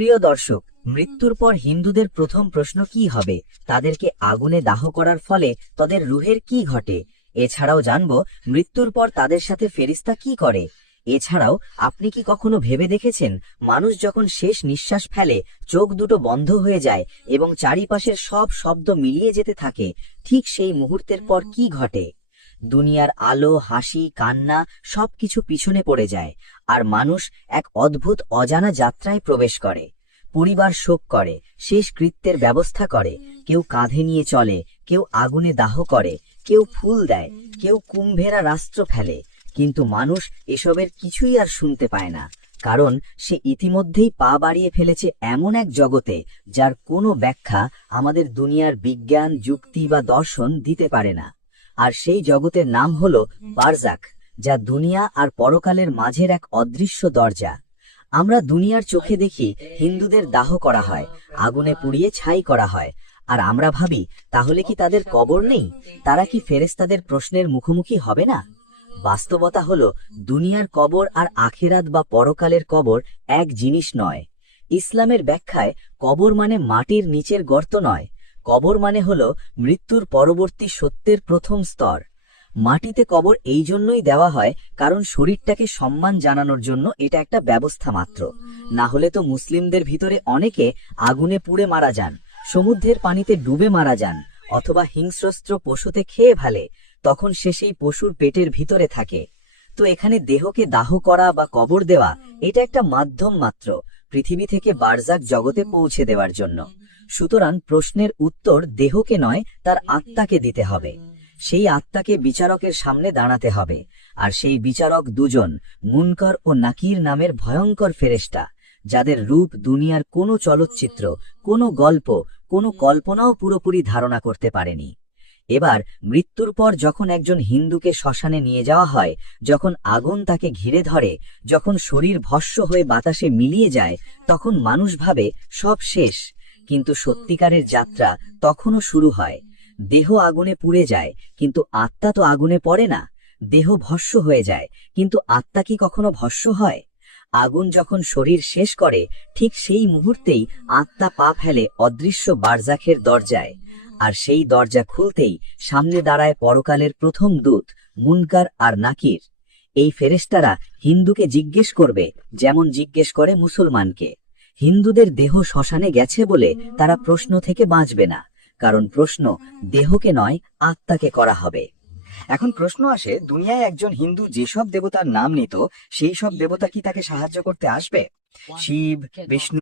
প্রিয় দর্শক, মৃত্যুর পর হিন্দুদের প্রথম প্রশ্ন কি হবে, তাদেরকে আগুনে দাহ করার ফলে তাদের রুহের কি ঘটে, এছাড়াও জানব মৃত্যুর পর তাদের সাথে ফেরেশতা কি করে। এছাড়াও আপনি কি কখনো ভেবে দেখেছেন, মানুষ যখন শেষ নিঃশ্বাস ফেলে চোখ দুটো বন্ধ হয়ে যায় এবং চারিপাশের সব শব্দ মিলিয়ে যেতে থাকে, ঠিক সেই মুহূর্তের পর কি ঘটে? দুনিয়ার আলো, হাসি, কান্না সবকিছু পিছনে পড়ে যায়, আর মানুষ এক অদ্ভুত অজানা যাত্রায় প্রবেশ করে। পরিবার শোক করে, শেষ কৃত্যের ব্যবস্থা করে, কেউ কাঁধে নিয়ে চলে, কেউ আগুনে দাহ করে, কেউ ফুল দেয়, কেউ কুম্ভেরা রাস্ত্র ফেলে। কিন্তু মানুষ এসবের কিছুই আর শুনতে পায় না, কারণ সে ইতিমধ্যেই পা বাড়িয়ে ফেলেছে এমন এক জগতে যার কোনো ব্যাখ্যা আমাদের দুনিয়ার বিজ্ঞান, যুক্তি বা দর্শন দিতে পারে না। আর সেই জগতের নাম হলো বারজাখ, যা দুনিয়া আর পরকালের মাঝের এক অদৃশ্য দরজা। আমরা দুনিয়ার চোখে দেখি হিন্দুদের দাহ করা হয়, আগুনে পুড়িয়ে ছাই করা হয়, আর আমরা ভাবি তাহলে কি তাদের কবর নেই? তারা কি ফেরেশতাদের প্রশ্নের মুখোমুখি হবে না? বাস্তবতা হলো দুনিয়ার কবর আর আখিরাত বা পরকালের কবর এক জিনিস নয়। ইসলামের ব্যাখ্যায় কবর মানে মাটির নিচের গর্ত নয়, কবর মানে হলো মৃত্যুর পরবর্তী সত্যের প্রথম স্তর। মাটিতে কবর এই জন্যই দেওয়া হয় কারণ শরীরটাকে সম্মান জানানোর জন্য এটা একটা ব্যবস্থা মাত্র। না হলে তো মুসলিমদের ভিতরে অনেকে আগুনে পুড়ে মারা যান, সমুদ্রের পানিতে ডুবে মারা যান, অথবা হিংস্র পশুতে খেয়ে ফেলে, তখন সে সেই পশুর পেটের ভিতরে থাকে। তো এখানে দেহকে দাহ করা বা কবর দেওয়া এটা একটা মাধ্যম মাত্র, পৃথিবী থেকে বারজাখ জগতে পৌঁছে দেওয়ার জন্য। সুতরাং প্রশ্নের উত্তর দেহকে নয়, তার আত্মাকে দিতে হবে। সেই আত্মাকে বিচারকের সামনে দাঁড়াতে হবে, আর সেই বিচারক দুজন, মুনকার ও নাকির নামের ভয়ঙ্কর ফেরেশতা, যাদের রূপ দুনিয়ার কোনো চলচ্চিত্র, কোনো গল্প, কোনো কল্পনাও পুরোপুরি ধারণা করতে পারেনি। এবার মৃত্যুর পর যখন একজন হিন্দুকে শ্মশানে নিয়ে যাওয়া হয়, যখন আগুন তাকে ঘিরে ধরে, যখন শরীর ভস্ম হয়ে বাতাসে মিলিয়ে যায়, তখন মানুষ ভাবে সব শেষ। কিন্তু সত্যিকারের যাত্রা তখনও শুরু হয়। দেহ আগুনে পুড়ে যায়, কিন্তু আত্মা তো আগুনে পড়ে না। দেহ ভস্ম হয়ে যায়, কিন্তু আত্মা কি কখনো ভস্ম হয়? আগুন যখন শরীর শেষ করে, ঠিক সেই মুহূর্তেই আত্মা পা ফেলে অদৃশ্য বারজাখের দরজায়। আর সেই দরজা খুলতেই সামনে দাঁড়ায় পরকালের প্রথম দূত, মুনকার আর নাকির। এই ফেরেশতারা হিন্দুকে জিজ্ঞেস করবে যেমন জিজ্ঞেস করে মুসলমানকে। হিন্দুদের দেহ শ্মশানে গেছে বলে তারা প্রশ্ন থেকে বাঁচবে না, কারণ প্রশ্ন দেহকে নয়, আত্মাকে করা হবে। এখন প্রশ্ন আসে, দুনিয়ায় একজন হিন্দু যেসব দেবতার নাম নিত, সেই সব দেবতা কি তাকে সাহায্য করতে আসবে? শিব, বিষ্ণু,